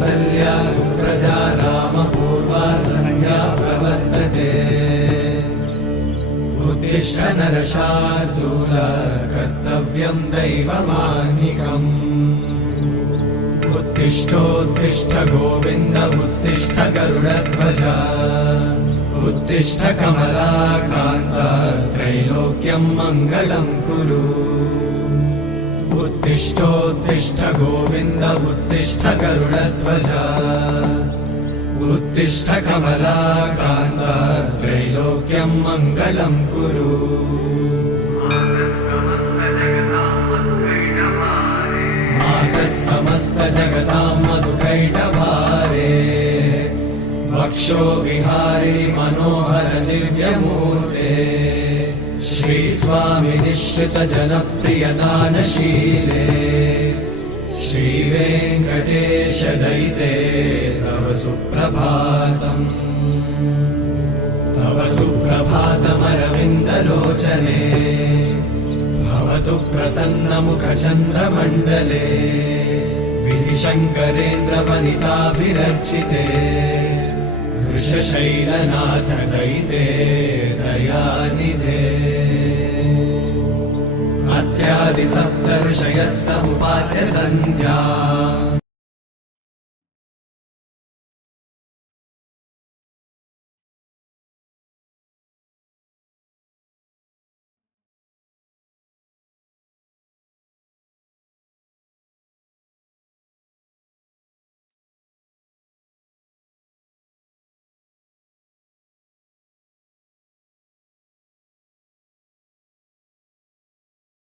कौसल्या सुप्रजा रामपूर्वा सन्ध्या प्रवर्तते उत्तिष्ठ नरशार्दूल कर्तव्यं दैवमाह्निकम् उत्तिष्ठोत्तिष्ठ गोविन्द उत्तिष्ठ गरुडध्वज उत्तिष्ठ कमलाकान्त त्रैलोक्यं मङ्गलं कुरु उत्तिष्ठोत्तिष्ठ गोविन्द उत्तिष्ठ गरुडध्वज उत्तिष्ठ कमलाकान्त त्रैलोक्यं मङ्गलं कुरु मातः समस्त जगतां मधुकैटभारे वक्षो विहारिणि मनोहर दिव्यमूर्ते श्रीस्वामि निश्चित जनप्रिय दानशीले श्रीवेङ्कटेश दयिते तव सुप्रभातम् तव सुप्रभातमरविन्दलोचने भवतु प्रसन्नमुखचन्द्रमण्डले विधिशङ्करेन्द्रवनिताभिरर्चिते वृषशैलनाथ दयिते दयानिधे अत्यादि सप्त ऋषयः समुपास्य सन्ध्या